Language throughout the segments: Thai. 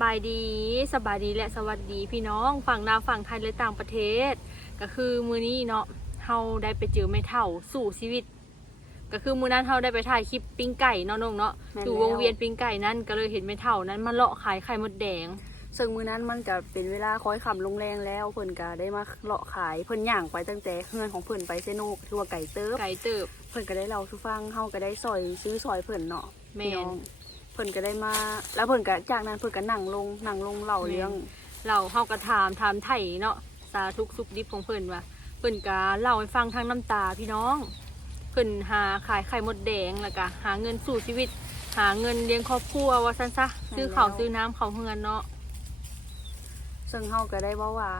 บายดีสบายดีและสวัสดีพี่น้องฝั่งลาวฝั่งไทยและต่างประเทศ ก็คือมือนี้เนาะเฮาได้ไปเจอแม่เฒ่าสู่ชีวิต ก็คือมือนั้นเฮาได้ไปถ่ายคลิปปิ้งไก่เนาะน้องเนาะแม่นอยู่แล้ววงเวียนปิ้งไก่นั่นก็เลยเห็นแม่เฒ่านั้นมาเลาะขายไข่มดแดง ซึ่งมื้อนั้นมันก็เป็นเวลาคอยคำลงแรงแล้วเพิ่นก็ได้มาเลาะขายเพิ่นย่างไปตั้งแต่เฮือนของเพิ่นไปเซโนก็ถือว่าไก่เติบไก่เติบ เพิ่นก็ได้เล่าสู่ฟังเฮาก็ได้ซอยซื้อซอยเพิ่นเนาะแม่น พี่น้อง เพิ่นก็ได้มา แล้วเพิ่นก็จากนั้นเพิ่นก็นั่งลงนั่งลงเล่าเรื่องเราเฮาก็ถามถามไถ่เนาะสาทุกสุขดิบของเพิ่นว่าเพิ่นก็เล่าให้ฟังทั้งน้ำตาพี่น้องเพิ่นหาขายไข่มดแดงแล้วก็หาเงินสู่ชีวิต หาเงินเลี้ยงครอบครัวว่าซั่นซะซื้อข้าวซื้อน้ำเขาเฮือนเนาะซึ่งเฮาก็ได้เว่าว่า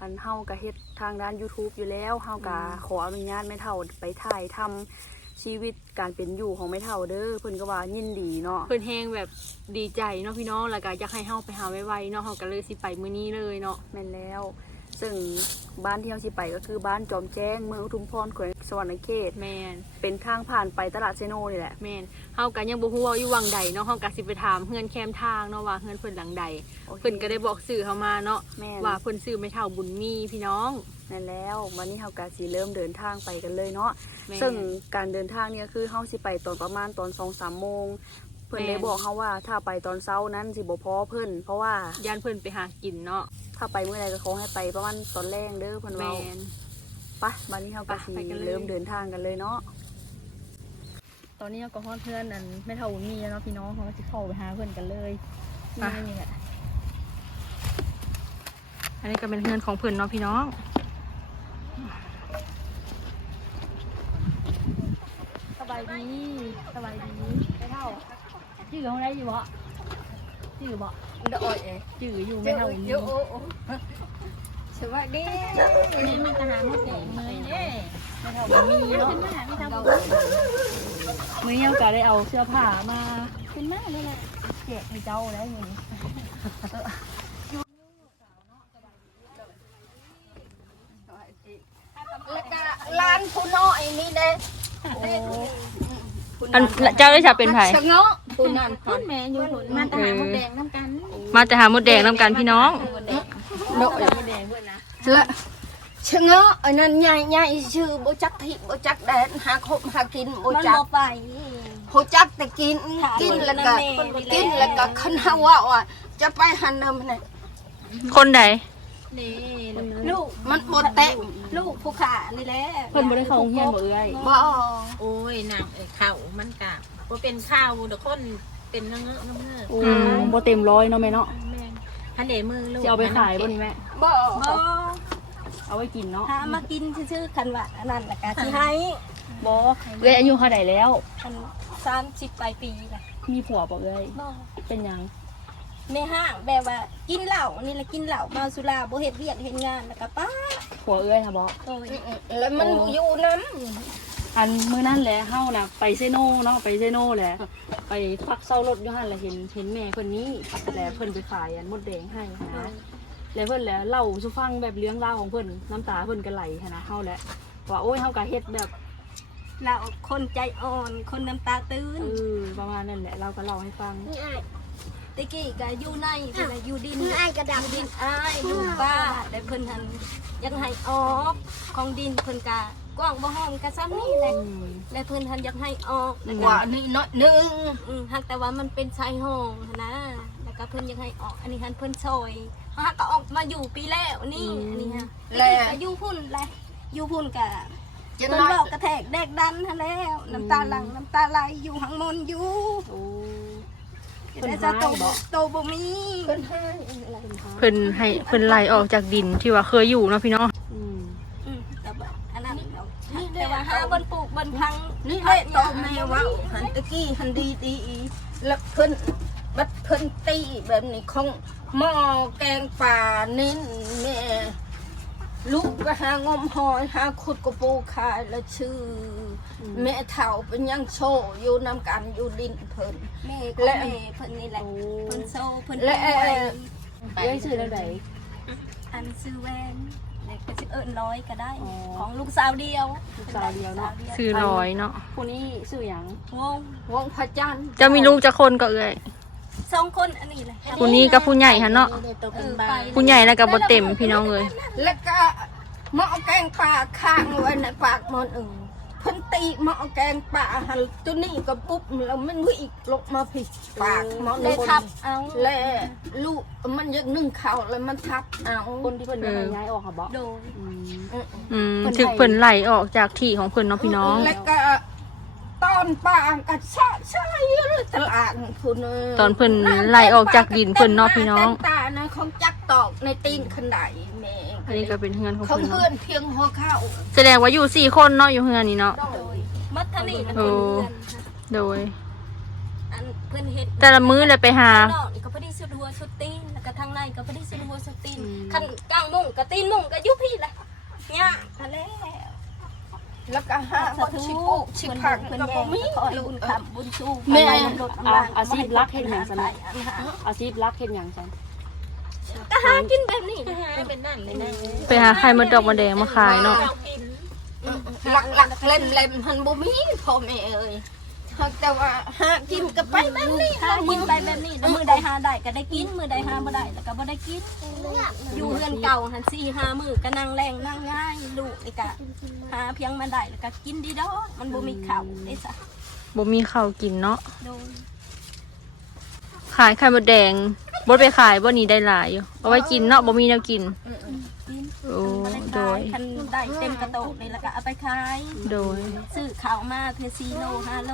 อันเฮาก็เฮ็ดทางด้าน YouTube อยู่แล้วเฮาก็ขออนุญาตแม่เฒ่าไปถ่ายทำ ชีวิตการเป็นอยู่ของแม่เฒ่าเด้อเพิ่นก็ว่ายินดีเนาะเพิ่นแฮงแบบดีใจเนาะพี่น้องแล้วก็อยากให้เฮาไปหาไวๆเนาะเฮาก็เลยสิไปมื้อนี้เลยเนาะแม่นแล้ว ซึ่งบ้านที่เราสิไปก็คือบ้านจอมแจ้งเมืองอุทุมพรแขวงสวรรณเขต แม่นเป็นทางผ่านไปตลาดเซโนนี่แหละ แม่นเฮาก็ยังบ่ฮู้ว่าอยู่วังใดเนาะเฮาก็สิไปถามเฮือนแคมทางเนาะว่าเฮือนเพิ่นหลังใดโอคเพิ่นก็ได้บอกสื่อเฮามาเนาะแม่น ว่าเพิ่นซื้อไม่เท่าบุญมีพี่น้องแม่นแล้ววันนี้เราก็สิเริ่มเดินทางไปกันเลยเนาะ แม่นซึ่งการเดินทางเนี่ยคือเฮาสิไปตอนประมาณตอน2 3โมง เพิ่นแม่นได้บอกเฮาว่าถ้าไปตอนเช้านั้นสิบ่พอเพิ่นเพราะว่าย่านเพิ่นไปหากินเนาะถ้าไปเมื่อใดก็ขอให้ไปประมาณตอนแรกเด้อเพิ่นแม่เว้านไปะวันนี้เราก็สิไปกันเลยเริ่มเดินทางกันเลยเนาะตอนนี้เราก็ฮอดเพื่อนอันไม่เท่ามีแล้วเนาะพี่น้องเขาก็สิเข้าไปหาเพิ่นกันเลยนี่แหละอันนี้ก็เป็นเฮือนของเพิ่นเนาะพี่น้อง สบายดีสบายดีไม่เท่า ชื่อของได้อยู่บ่ชื่อบ่ đợi ấy ชื่ออยู่ไม่เท่ามีสวัสดีนี่มันก็หาหมดแดงเลยเด้ไม่เท่ามีเนาะมื้อนี้เราก็ได้เอาเสื้อผ้ามาขึ้นมาเลยแหละแจกให้เจ้าแล้วนี่แล้วก็ร้านผู้น้อยนี่เด้อันเจ้าได้จะเป็นไผชะเงาะผู้นั้นพ่นแม่อยู่หุ่นมันทหารมดแดงน้ำกันมาแต่หาหมดแดงนํกันพี่น้องโดยเชื่อชะเงาะอันนั้นใหญ่ใหญ่ชื่อบ่จักทิบ่จักแดนหาคบหากินบ่จักไปโหจักแต่กินกินแล้วก็กินแล้วก็คันหาว่าว่าจะไปหันนำเนี่ยคนใดนี่ลูกมันบ่แตะลูกผู้ขานี่แหละเพิ่นบ่ได้เข้าโรงเรียนบ่เอ้ยบ่โอ้ยนางเอ้ยข้าวมันกะ ว่าเป็นข้าวเด็กคนเป็นเงื้อเงื้อเงื้อโอ้บ่เต็มร้อยเนาะแม่เนาะแม่งฮันเดมือลูกสิเอาไปขายบ่นี่แม่บ่บ่เอาไว้กินเนาะหามากินชื่อๆคันว่าอันนั้นแหละกะที่ให้บ่เอ้ยอายุเท่าใดแล้วคันสามสิบปลายปีแหละมีผัวบ่เอ้ยบ่เป็นหยังในห้างแบบว่ากินเหล้านี่แหละกินเหล้าเมาสุราบ่เฮ็ดเวียกเฮ็ดงานแล้วก็ป้าผัวเอ้ยค่ะบ่โอ้ยแล้วมันอยู่น้ อันมื้อนั้นแหละเฮาน่ะไปเซโนเนาะไปเซโนแหละไปพักเซารถอยู่หั่นแหละเห็นเห็นแม่เพิ่นนี้แล้วเพิ่นไปขายอันมดแดงให้หาแล้วเพิ่นแหละเล่าสู่ฟังแบบเรื่องราวของเพิ่นน้ำตาเพิ่นก็ไหลหันนะเฮาแหละว่าโอ้ยเฮาก็เฮ็ดแบบเราคนใจอ่อนคนน้ำตาตื้นเออประมาณนั้นแหละเราก็เล่าให้ฟังตะกี้ก็อยู่ในเพิ่นน่ะอยู่ดินอ้ายกระดับดินอ้ายดูป้าแต่เพิ่นหันยังให้ออกของดินเพิ่นก็ กว้างบ่ห้อมก็ซ้ำนี่แหละอืมและเพิ่นหันอยากให้ออกแล้วำก็กว่านี่น้อยหนึงอืมหักแต่ว่ามันเป็นชายห้องหั้นนะแล้วก็เพิ่นยังให้ออก อันนี้หันเพิ่นซอยฮักก็ออกมาอยู่ปีแล้วนี่อันนี้ฮะแล้ก็อยู่พุ่นแหละอยู่พุ่นกะ จะเพิ่นน้อยเว้ากระแทกแดกดันหันแล้ว น้ำตาหลังน้ำตาไหลอยู่หังมนอยู่โอ้เพิ่นแต่จะโตหายบ่โตบ่มีเพิ่นให้เพิ่นให้เพิ่นไล่ออกจากดินที่ว่าเคยอยู่เนาะพี่น้อง อืม อืมแต่ว่าอันนั้นเราแต่ว่าหาบนปลูกบนพัง นี่ให้ โตแม่ว่าหันตะกี้หันดีดีแล้วเพิ่นบัดพนตีแบบนี้ของหม้อแกงป่านี่แม่ลูกก็หางมหอยหาขุดกระปูขายแล้วชื่อ แม่เฒ่าเป็นยังโชอยู่นำกันอยู่ดินเพิ่นแม่ของแม่เพิ่นนี่แหละเพิ่นโซเพิ่นและป่ยเอ้ยชื่อแล้วไดอันซื้อแวน เด็กก็จะเอิ้นร้อยก็ได้ อ๋อ ของลูกสาวเดียวลูกสาวเดียวเนาะซื้อร้อยเนาะผู้นี้ชื่อหยังงงวงพระจันทร์จะมีลูกจะคนก็เอ้ยสองคนอันนี้เลยผู้นี้กับผู้ใหญ่ฮะเนาะตัวเป็นบ้าผู้ใหญ่แล้วก็บ่เต็มพี่น้องเลยแล้วก็หม้อแกงปลาข้างไว้ในปากมันอึ่งเพิ่นตีหม้อแกงปลาหันตัวนี้ก็ปุ๊บแล้วมันวิ่งลงมาผิดปากหม้อเลนี่ยทับเอาและลูกมันยังนึ่งข้าวแล้วมันทับเอาคนที่เพิ่นจะให้ย้ายออกค่ะบ่โดยอืมอืมถึกเพิ่นไหลออกจากที่ของเพิ่นเนาะพี่น้องแล้วก็ตอนป้าก็ชะใช่เลยตลาดคุณตอนเพิ่นไล่ออกจากดินเพิ่นเนาะพี่น้องตานะของจักตอกในตีนขันไดแม่ อันนี้ก็เป็นเฮือนของเขาเพิ่นเพื่อเนาะนเพียงหัวข้าวแสดงว่าอยู่สี่คนเนาะอยู่เฮือนนี้เนาะ โดยมัดทะนีนะโอ้เพื่อนโดย อันเพื่อนเฮ็ดแต่ละมื้อเลยไปหา ข้างนอกนี่ก็พอดีสุดหัวสุดตีนแล้วก็ทางในก็พอดีสุดหัวสุดตีนคันกลางมุ้งก็ตีนมุ้งก็อยุพี่แหละเนี่ยทะเลแล้วก็หาสาคนธุชิปุชิผักเพิ่นก็แย่บ่มีขอให้บุญคำบุญชูแม่อะอาชีพรักเฮ็ดหยังซั่นไปน่ะอันหาอาชีพรักเฮ็ดหยังซั่น ก็หากินแบบนี้นะหายเป็นนั่นเลยนะไปหาไข่มดดอกมะแดงมาขายเนาะเรากินหลักหลักๆเล่มเล่มๆหันบ่มีพ่อแม่เอ้ยหากแต่ว่าหากินก็ไปแบบนี้หากินไปแบบนี้แล้วมือใดหาได้ก็ได้กิน มือใดหาบ่ได้แล้วก็บ่ได้กิน อยู่เรือนเก่าหันสี่หามือก็นั่งแรงนั่งง่ายลูกนี่ก็หาเพียงมาได้แล้วก็กินดีดอกมันบ่มีข้าวได้ซะบ่มีข้าวกินเนาะโดย ขายไข่มดแดงบ่ไปขายบ่นี้ได้หลายอยู่ เอาไว้กินเนาะบ่มีแนวกินกินโอ้บ่ได้โดขายยคันได้เต็มกระโตกนี่แล้วก็เอาไปขายโดยซื้อข้าวมาเทอ4โล5โล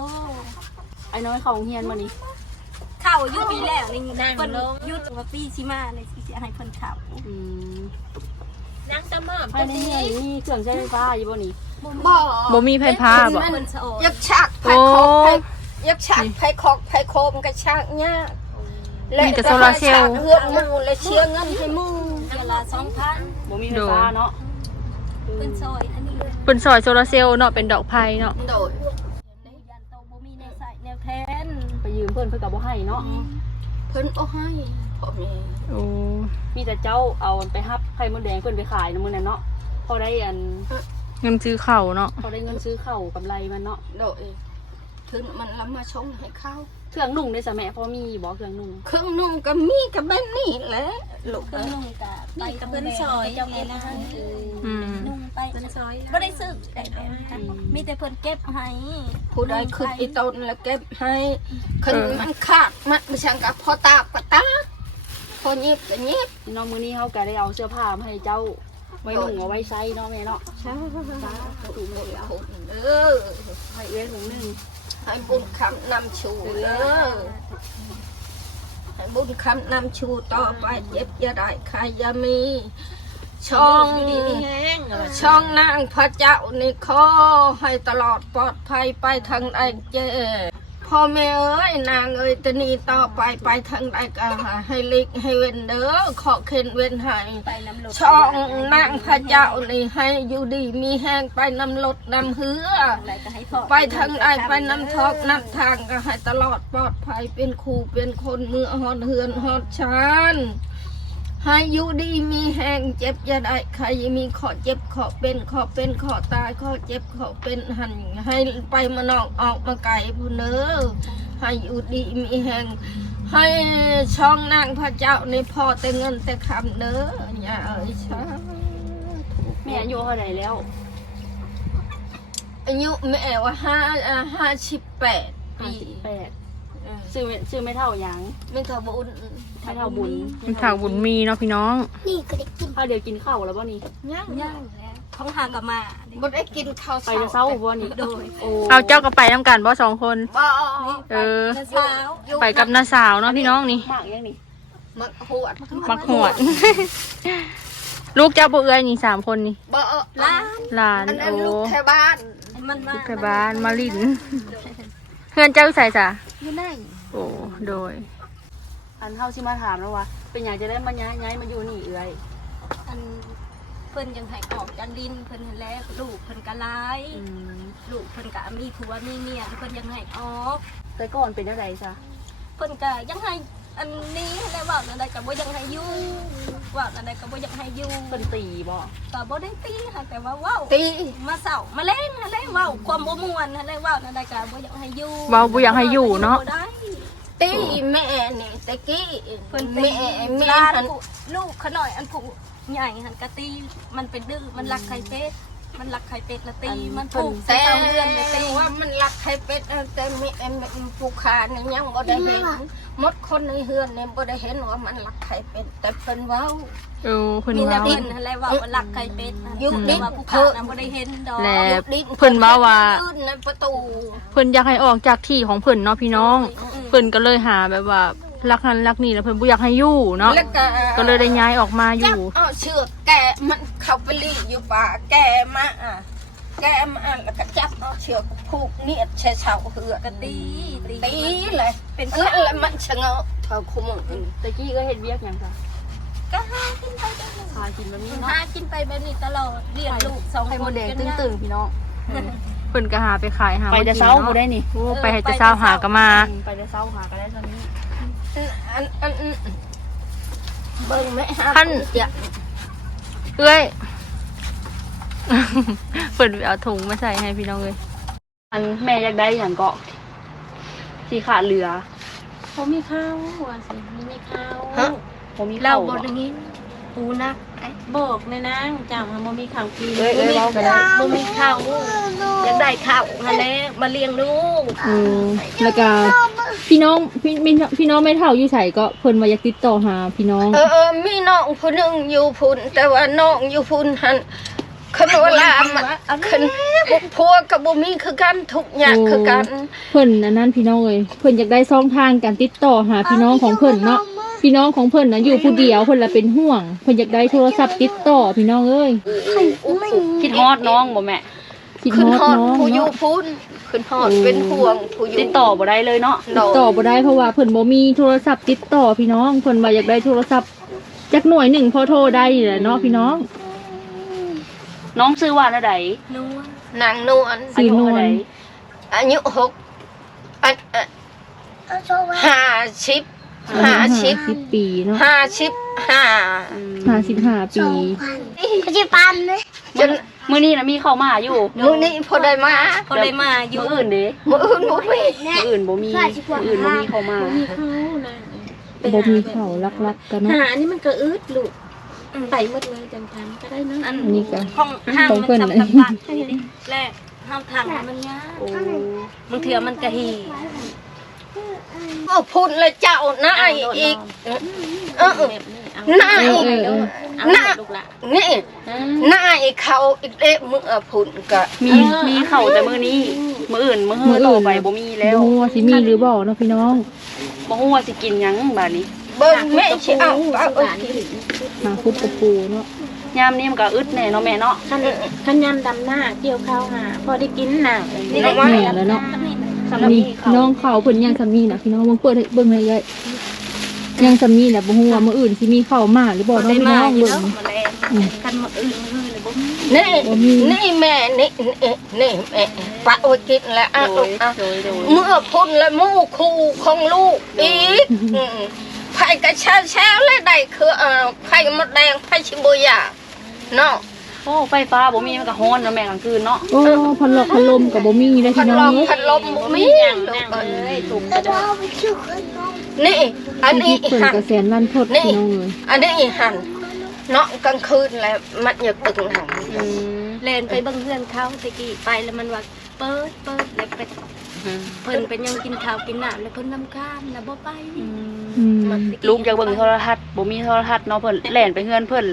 ไอ้น้อยเข้าโรงเรียนมานี่ข้าวอยู่ปีแล้วนี่เพิ่นหยุดว่าปีสิมาเลยสิให้เพิ่นข้าวอืมนั่งตะหมอบภายในเรือนมีเครื่องใช้ไฟฟ้าอยู่บ่นี่บ่บ่มีไผพาบ่เพิ่นสะออนยักชักไผคอกไผยักชักไผคอกไผโคมก็ชักยาก มีแต่โซลาร์เซลล์ เฮือนหมู่และเชียร์เงินให้หมู่เดือนละ2,000บ่มีไฟฟ้าเนาะเพิ่นซอยอันนี้เพิ่นซอยโซลาร์เซลล์เนาะเป็นดอกไผ่เนาะโดยในยันโตบ่มีแนวใส่แนวแทนไปยืมเพิ่นเพิ่นก็บ่ให้เนาะเพิ่นบ่ให้พ่อแม่โอ้มีแต่เจ้าเอาไปฮับไข่มดแดงเพิ่นไปขายนำมื้อนั้นเนาะพอได้อันเงินซื้อข้าวเนาะพอได้เงินซื้อข้าวกำไรมันเนาะโดยถึงมันละมาชงให้เขา เครื่องนุ่งได้ซะแม่พอมีบ่เครื่องนุ่งเครื่องนุ่งก็มีกับแบบนี้แหละลูกเครื่องนุ่งกะไปนี่กักับบเพื่เพื่ออนนซซออยยเจ้าเจ้าแม่แม่นะนะอืม นุ่งไปเพื่อนซอยบ่ได้ซื้อได้แบบมีแต่เพิ่นเก็บให้ผู้ใดขึ้นอีต้นแล้วเก็บให้ขึ้นมันขาดมันไม่ช่างกับพอตากก็ตากพอเงียบก็เงียบน้องมื้อนี้เฮาก็ได้เอาเสื้อผ้ามาให้เจ้าไว้นุ่งเอาไว้ใช้เนาะแม่เนาะใช่ถูกหมดแล้วเออให้เอื้อยถุงหนึง ให้บุญคำนำชูเออให้บุญคำนำชูต่อไปเจ็บอย่าได้ใครอย่ามี ช่องอยู่ดีมีแห้งเหรอช่องนางพระเจ้านี่ขอให้ตลอดปลอดภัยไปทางใดเจ พ่อแม่เอ้ยนางเอ้ยตะนีต่อไปไปทางใดก็ให้ลิกให้เว้นเด้อขอเข็นเว้นให้ไปน้ำรถช่องนางพระเจ้านี่ให้อยู่ดีมีแห้งไปนำรถนำเหือ อะไรก็ให้พ่อไปทางใดไปนำทอกนำทางก็ให้ตลอดปลอดภัยเป็นครูเป็นคนเมื่อฮอดเฮือนฮอดชาน ให้อยู่ดีมีแห้งเจ็บอย่าได้ใครมีขอเจ็บขอเป็นขอเป็นขอตายขอเจ็บขอเป็นหันให้ไปมานอกออกมาไกลผู้เนอให้อยู่ดีมีแห้งให้ช่องนางพระเจ้าในพ่อแต่เงินแต่คำเนออย่าเอ่ยชาแม่อายุเท่าไหร่แล้วอายุแม่ว่าห้าอ่าห้าสิบแปดปี58เออชื่อแม่ชื่อไม่เท่าหยังไม่ทำบุญ ไม่เท่าบุญมันถากบุญมีเนาะพี่น้องข้าวเดียวกินข้าวแล้วบ่นี่ย่างย่างแล้วของหากลับมาบ่ได้กินข้าวไปแต่เช้าบ่นี่โดยโอ้เอาเจ้าก็ไปน้ำกันบ่สองคนบ่เออเช้าไปกับน้าสาวเนาะพี่น้องนี่มากยังนี่มักหวดมักหวดลูกเจ้าบ่เอื้อยนี่สามคนนี่บ่ล้านหลานอันนั้นโอ้ลูกแถวบ้านมันมาลูกไปบ้านมาลินเพื่อนเจ้าใส่จ้ะอยู่ไหนโอ้โดย อันเฮาสิมาถามแล้วว่าเป็นหยังจะได้มาย้ายย้ายมาอยู่นี่เอื้อยอันเพิ่นยังให้ออกจากดินเพิ่นนั่นแหล้วลูกเพิ่นก็หลายอืมลูกเพิ่นก็มีผัวมีเมียเพิ่นยังให้ออก แต่ก่อนเป็นจังไดซะเพิ่นก็ยังให้อันนี้ได้เว่าอันใดก็บ่ยังให้อยู่เว่าอันใดก็บ่ยังให้อยู่เพิ่นตีบ่ก็บ่ได้ตีค่ะแต่ว่าเว้าตีมาเศร้ามาเล่นอะไรเว้าความบ่ม่วนอะไรเว้าอันใดก็บ่อยากให้อยู่เว้าบ่อยากให้อยู่เนาะ บ่ได้ ตีแม่นี่ตะกี้เพิ่นแม่ตีแม่ลานหันผู้ลูกเขาหน่อยอันผู้ใหญ่หันกะตีมันเป็นดื้อมันรักไข่เป็ดมันรักไข่เป็ดละตีมันผูกแต่เสาเรือนละตีว่ามันรักให้เป็ดแต่แม่ผู้ขานี่ยังบ่ได้เห็นหมดคนในเฮือนเนี่ยบ่ได้เห็นว่ามันรักให้เป็ดแต่เพิ่นเว้าเออเพิ่นมีแต่ว่าเพิ่นอะไรว่ามันรักไข่เป็ดนะยุคนี้แต่ว่าผู้ขาน่ะบ่ได้เห็นดอกและดิเพิ่นว่าว่าขึ้นในประตูเพิ่นอยากให้ออกจากที่ของเพิ่นเนาะพี่น้อง เพิ่นก็เลยหาแบบว่ารักนั้นรักนี่แล้วเพิ่นบ่อยากให้อยู่เนาะแล้วก็ก็เลยได้ย้ายออกมาอจับยู่ เอาเชือกแกะมันเข้าไปลีอยู่ป่าแกะมาอะแกะมาแล้วก็จับเอาเชือกผูกเนียดใช้เสาเหือกกะตีตีตีเลยเป็นนั่นแหละมันชะเงาะเท่าคุมอตะกี้ก็เฮ็ดเวียกหยังจ้ะก็หากินไปแบบนี้หากินแบบนี้เนาะหากินไปแบบนี้ตลอดเลี้ยงลูกสองไข่คมนดแดงกันตึ้ยางๆพี่น้อง เพิ่นก็หาไปขายหาไปมาแต่กินเช้าบ่เนาะได้นี่ โอ้ไปให้แต่เช้าหาก็มา ไปแต่เช้าหาก็ได้ตอนนี้อันอันอันเบิ่งไหมฮะท่านจะเอ้ย เพิ่นไปเอาถุงมาใส่ให้พี่น้องเลยอันแม่อยากได้หยังก็ที่ขาดเหลือเขามีข้าวว่าสิมีไม่ข้าวผมมีเราข้าวบบ่นนี้ปูนักไอ้ บอกในนางจำมันมีข้าวกินเอ้ยเอ้ยเว้าไปได้บ่มีข้าวอยากได้ข้าวฮะแหละมาเลี้ยงลูกอืมแล้วก็พี่น้องพี่พี่พี่น้องไม่เท่าอยู่ใส่ก็เพิ่นว่าอยากติดต่อหาพี่น้องเออเออมีน้องผู้หนึงอยู่พุ่นแต่ว่าน้องอยู่พุ่นหันคันเวลามันคันบุกพัวกับบ่มีคือกันทุกอย่างคือกัน เพิ่นอันนั้นพี่น้องเลยเพิ่นอยากได้ช่องทางการติดต่อหาพี่น้องของเพิ่นเนาะ พี่น้องของเพิ่นน่ะอยู่ผู้เดียวเพิ่นละเป็นห่วงเพิ่นอยากได้โทรศัพท์ติดต่อพี่น้องเอ้ยคิดฮอดน้องบ่แม่คิดขึ้นฮฮออดดน้องผู้อยู่เนาะพุ่นขึ้นฮอดเป็นห่วงผู้อยู่ติดต่อบ่ได้เลยเนาะติดต่อบ่ได้เพราะว่าเพิ่นบ่มีโทรศัพท์ติดต่อพี่น้องเพิ่นว่าอยากได้โทรศัพท์จักหน่วยหนึ่งพอโทรได้แหละเนาะพี่น้อง น้องซื้อว่าอะไรนัวนางนวลซื้อนวลอายุหกอันอันห้าสิบ ห้าสิบสิบปีเนาะห้าสิบห้าห้าสิบห้าปีจนมื้อนี้น่ะมีเข้ามาอยู่มื้อนี้พอได้มาเขาได้มาอยู่มื้ออื่นเด้มื้ออื่นบ่มีมื้ออื่นบ่มีมื้ออื่นบ่มีเข้ามามีข้าวนะบ่มีเขาลักๆกันเนาะหาอันนี้มันก็อึดลูกไปหมดเลยจังทันก็ได้เนาะอันอันนี้ก็ห้องห้างของมันเพิ่นทำน่ะกับบ้านแรกห้างทางมันยากโอ้บางเทื่อมันกะหี เอาพูดเลยเจ้านายอีกเออแบบนี้เอานายเออเออเออเอาลูกละนี่นายเขาอีกเด้มื้อพุ่นก็มีมีเข้าแต่มื้อนี้มื้ออื่นมื้อมื้ออื่นต่อไปบ่มีแล้วบ่ฮู้ว่าสิมีหรือบ่เนาะพี่น้องบ่ฮู้ว่าสิกินหยังบัดนี้เบิ่งแม่สิเอาเอาเอากินหาคุบกับปูเนาะยามนี้มันก็อึดแน่เนาะแม่เนาะขันขันยำดำหน้าเกี่ยวข้าวหาพอได้กินหนังนี่เอาไว้แม่แล้วเนาะ นี่น้องเขาเพิ่นยังสามีน่ะพี่น้องเบิ่งเปิดให้เบิ่งให้เลยยังสามีน่ะบ่ฮู้ว่ามื้ออื่นสิมีเข้ามาหรือบ่เนาะได้พี่มาน้องอยู่เบิ่งแล้วมาแรงอืมกันมาอื่นมือเลยบ่มีนี่บ่มีนี่แม่นี่นี่นี่แม่ปะโอ้ยกินแล้วอะโดยอะโดยโดยเมื่อพุ่นและมู่คู่ของลูกอีกอืมไผ่กระเช้าเช้าเลยได้คือเอ่อไผ่มดแดงไผ่ชิบุยาเนาะ โอ้ไฟฟ้าบ่มีมันก็ฮ้อนเนาะแม่กลางคืนเนาะโอ้พัดลมพัดลมก็บ่มีเลยพัพี่ดน้ลองมเอ้ยพัดลมบ่มีอย่างลูนั่กงเอ้เลยยตุ่มกระดาษนี่อันชีนี้วิตเพิ่นหันก็แสนลันทดนี่พี่น้องเอ้ยอันนี้หันเนาะกลางคืนแล้วมันอยากตึงหันอืมเล่นไปเบิ่งเพื่อนเขาตะกี้ไปแล้วมันว่าเปิดเปิดแล้วไปเพิ่นเป็นยังกินข้าวกินน้ำแล้วเพิ่นนำข้ามแล้วบ่ไปอืมลูกอยากเบิ่งโทรทัศน์บ่มีโทรทัศน์เนาะเพิ่นแล่นไปเฮือนเพิ่น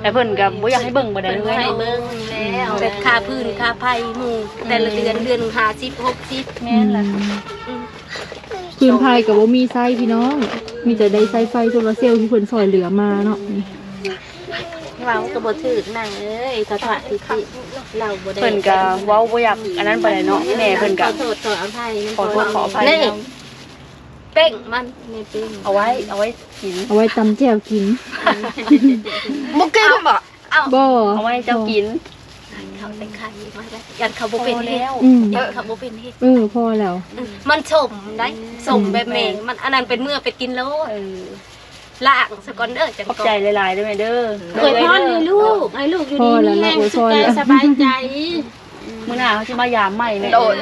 แต่เพิ่นก็บ่อยากให้เบิ่งบ่ได้เพิ่นเลยให้เนาะ เบิ่งแล้วแต่ค่าพื้นค่าไฟหมู่แต่ละเดือนเดือน50 60แม่นล่ะพื้นพายกับว่ามีไส้พี่น้อง มีแต่ได้ไส้ไฟโซลาร์เซลล์ที่เพิ่นซอยเหลือมาเนาะนี่เว้าก็บ่ถึกนั่งเอ้ยขอโทษที่ที่เราบ่ได้เพิ่นก็เว้าบ่อยากอันนั้นปานใดเนาะแม่เพิ่นก็ขอโทษขออภัยขอโทษขออภัยนี่ เป้งมันไม่เป็นเอาไว้เอาไว้กินเอาไว้ตำแจ่วกินบุกินบ่บ่เอาไว้เจ้ากินเขาไปขายมาได้ยันเขาบ่เป็นเฮ็ดอืมยันเขาบ่เป็นเฮ็ดเออพอแล้วมันสมได้สมแบบแม่มันอันนั้นเป็นเมื่อไปกินแล้วเออล่างสกอนเด้อจังขอบใจหลายๆเด้อแม่เด้ออวยพรให้ลูกให้ลูกอยู่ดีมีแรงสุขใจสบายใจมื้อหน้าเขาสิมายามใหม่แม่โดน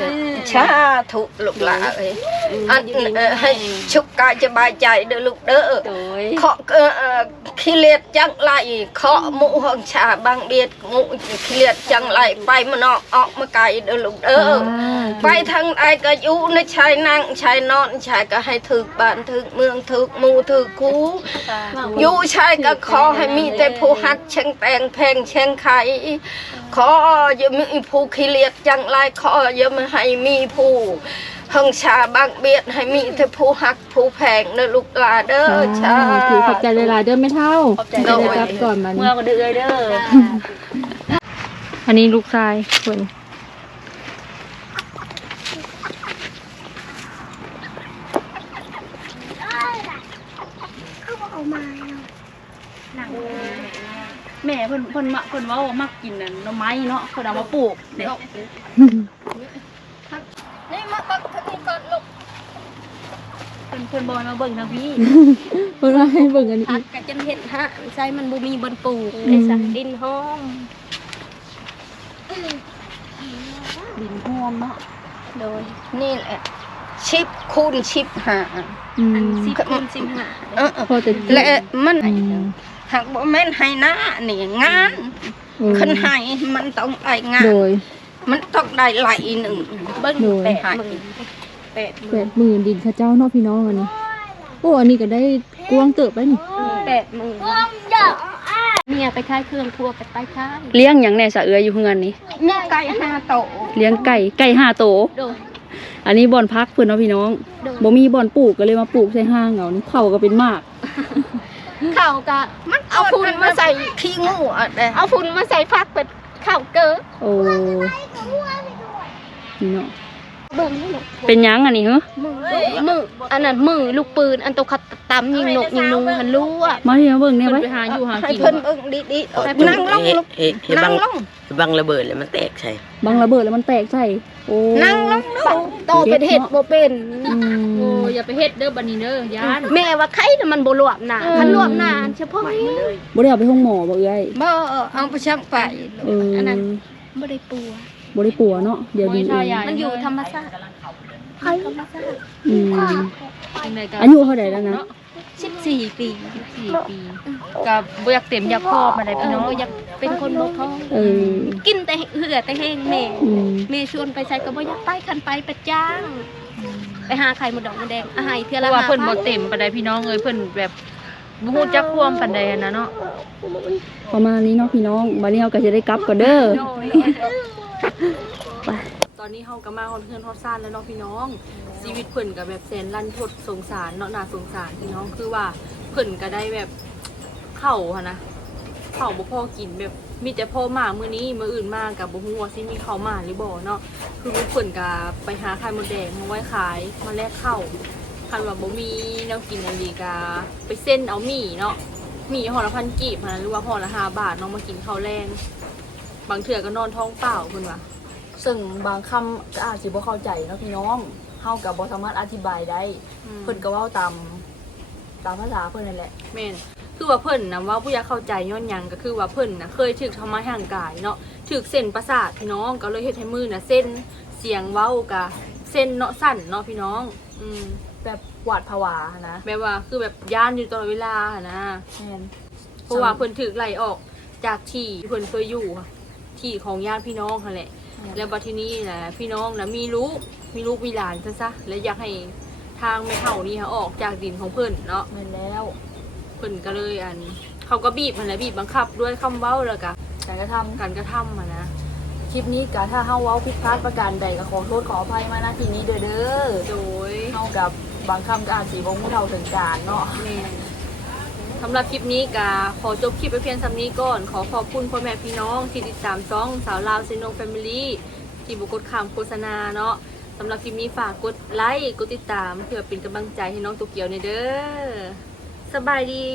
ชาถูกลูกหลานเอ้ย อันเอ่อให้ชุกกายสบายใจเด้อลูกเด้อโดยเคาะเอ่อเอ่อขี้เลียดจังไรเคาะหมูห้องชาบางเดียดหมูขี้เลียดจังไรไปมานอกออกมาไกลเด้อลูกเด้อไปทางใดก็อยู่ในชายนั่งชายนอนชายก็ให้ถึกบ้านถึกเมืองถึกหมู่ถึกคูอยู่ชายก็ขอให้มีแต่ผู้ฮักเชิงแต่งเพลงเชิงไขขออย่ามีผู้ขี้เลียดจังไรขออย่าไม่ให้มีผู้ ห้องชาบางเบียดให้มีแต่ผู้ฮักผู้แพงเด้อลูกหลานเด้อชา ถือขอบใจหลายๆเด้อไม่เท่าขอบใจ ได้เด้อรับก่อนมัน เมื่อก็เดือยเด้อ อันนี้ลูกชายเพิ่นแม่เพิ่นเพิ่นมักเพิ่นเว้ามักกินน่ะหน่อไม้เนาะเพิ่นเอามาปลูกเด็ก นี่มาบักทางนี้ก่อนลูก เพิ่นเพิ่นบ่ให้มาเบิ่งทางพี่เพิ่นว่าให้เบิ่งอันนี้ผัอีกกก็จนเห็ดฮะใช่มันบ่มีบนปลูกได้สักดินหอมดินหอมเนาะโดย นี่แหละชิปคูณชิปหาอือันมสิบคูณสิบห้าเออพอจะกินและมันอืมหากบ่แม่นให้หน้านี่งานอืมคันให้มันต้องได้งาน โดย มันต้องได้ไหลหนึ่งเบิ้งโดยแปดหมื่น แปดหแปมื่นดหมื่นดินข้าเจ้าเนาะพี่น้องอันนี้โอ้อันนี้ก็ได้กวางเติบไปนี่แปดหมื่นเนี่ยไปค่ายเครื่องครัวไปไปค่ายเลี้ยงหยังแหน่สะเอืออยู่เฮือนนี่เนี่ยไก่ห้าโตเลี้ยงไก่ไก่ห้าโตวโดยอันนี้บ่อนพักเพิ่นเนาะพี่น้องโดยบ่มีบ่อนปลูกก็เลยมาปลูกใส่ห้างเอานี่เขาก็เป็นหมากข้าวกะมันเอาฝุ่นมาใส่ขี้งูอะเด้เอาฝุ่นมาใส่ฟักเป็ดข้าวเกอโอ้นี่เนาะ เบิ่งนี่ลูกเป็นหยังอันนี้เหรอมือมืออันนั้นมือลูกปืนอันตัวขัดตำยิงนกยิงนุงหันรู้อะมาที่มาเบิ่งเนี่ยเพิ่นไว้ไปหาอยู่หาให้กินเพิ่นเบิ่งดีๆเออนั่งลงลูกเอ๊ะเอ๊ะนั่บังงลงบังระเบิดแล้วมันแตกใช่บังระเบิดแล้วมันแตกใส่โอ้นั่งลงลูกโตเป็นเห็ดบ่เป็น อืมโอ้อย่าไปเฮ็ดเด้อบัดนี้เด้อยานแม่ว่าไข่น่ะมันบ่รวมหนาคันรวมหนาเฉพาะนี้บ่ได้เอาไปห้องหมอบ่เอ้ยบ่เอาไปช่างไปเอออนนั้นบ่ได้ปัว บ่ได้ปัวเนาะเดี๋ยวดีเองมันอยู่ธรรมชาติไข่ธรรมชาติอืมจังได๋ก็อายุเท่าใดแล้วนะ14ปี4ปีก็บ่อยากเต็มอยากพอมาได้เอพี่อน้องบ่อยากเป็นคนบ่พอเออกินแต่เหือแต่แห้งแม่อืมแม่ชวนไปใส่ก็บ่อยากไปคันไปไปจ้างไปหาไข่มดดอกมดแดงอาหารเทื่อเพละราะว่าเพิ่นบ่5,000เต็มปานใดพี่น้องเอ้ยเพิ่นแบบ บ่ฮู้จักความปานใดอะนะเนาะประมาณนี้เนาะพี่น้องบัดนี้เฮาก็จะได้กลับก่อนเด้อตอนนี้เฮาก็มาฮอดเฮือนฮอดซ่านแล้วเนาะพี่น้อง ชีวิตเพิ่นก็แบบแสนรันทดสงสารเนาะน่าสงสารพี่น้องคือว่าเพิ่นก็ได้แบบเข้าหั่นนะเข้าบ่พอกินแบบมีแต่พ่อมามื้อนี้มื้ออื่นมาก็บ่ฮู้ว่าสิมีข้าวมาหรือบ่เนาะคือเพิ่นก็ไปหาไข่มดแดงมาไว้ขายมาแลกข้าว คันว่าบ่มีแนวกินอันนี้ก็ไปเส้นเอาหมี่เนาะหมี่ห่อละพันกีบหั่นนะหรือว่าห่อละห้าบาทเนาะมากินข้าวแรงบางเทื่อก็นอนท้องเปล่าเพิ่นว่าซึ่งบางคำก็อาจสิบ่เข้าใจเนาะพี่น้องเฮาก็บ่สามารถอธิบายได้เพิ่นก็เว้าตามตามภาษาเพิ่นนั่นแหละแม่นคือว่าเพิ่นนะว่าผู้อยากเข้าใจย้อนหยังก็คือว่าเพิ่นนะเคยถึกทำมาห่างกายเนาะถึกเส้นประสาทพี่น้องก็เลยเฮ็ดให้มือน่ะเส้นเสียงเว้ากะเส้นเนาะสั่นเนาะพี่น้อง อืม แบบหวาดผวานะแบบว่าคือแบบย่านอยู่ตลอดเวลาหั้นนะ แม่นเพราะว่าเพิ่นถึกไล่ออกจากที่เพิ่นเคยอยู่ค่ะที่ของญาติพี่น้องค่ะแหละ แล้วบัดทีนี้แหละพี่น้องนะมีลูกมีลูกมีหลานซะซะแล้วอยากให้ทางแม่เฒ่านี่ค่ะออกจากดินของเพิ่นเนาะแม่นแล้วเพิ่นก็เลยอัน เขาก็บีบมันแหละบีบบังคับด้วยคำเว้าแล้วก็การกระทำ การกระทำอะนะ คลิปนี้ก็ถ้าเฮาเว้าผิดพลาดประการใดก็ขอโทษขออภัยมาณที่นี้เด้อเด้อโดยเฮากับบางคำก็อาจสิบ่ฮู้เท่าถึงการเนาะแม่สำหรับคลิปนี้ก็ขอจบคลิปไปเพียงสำนี้ก่อน ขอขอบคุณพ่อแม่พี่น้องที่ติดตามช่องสาวลาวเซโนแฟมิลี่ที่บุกดคำโฆษณาเนาะสำหรับคลิปนี้ฝากกดไลค์กดติดตามเพื่อเป็นกำลังใจให้น้องโตเกียวในเด้อสบายดี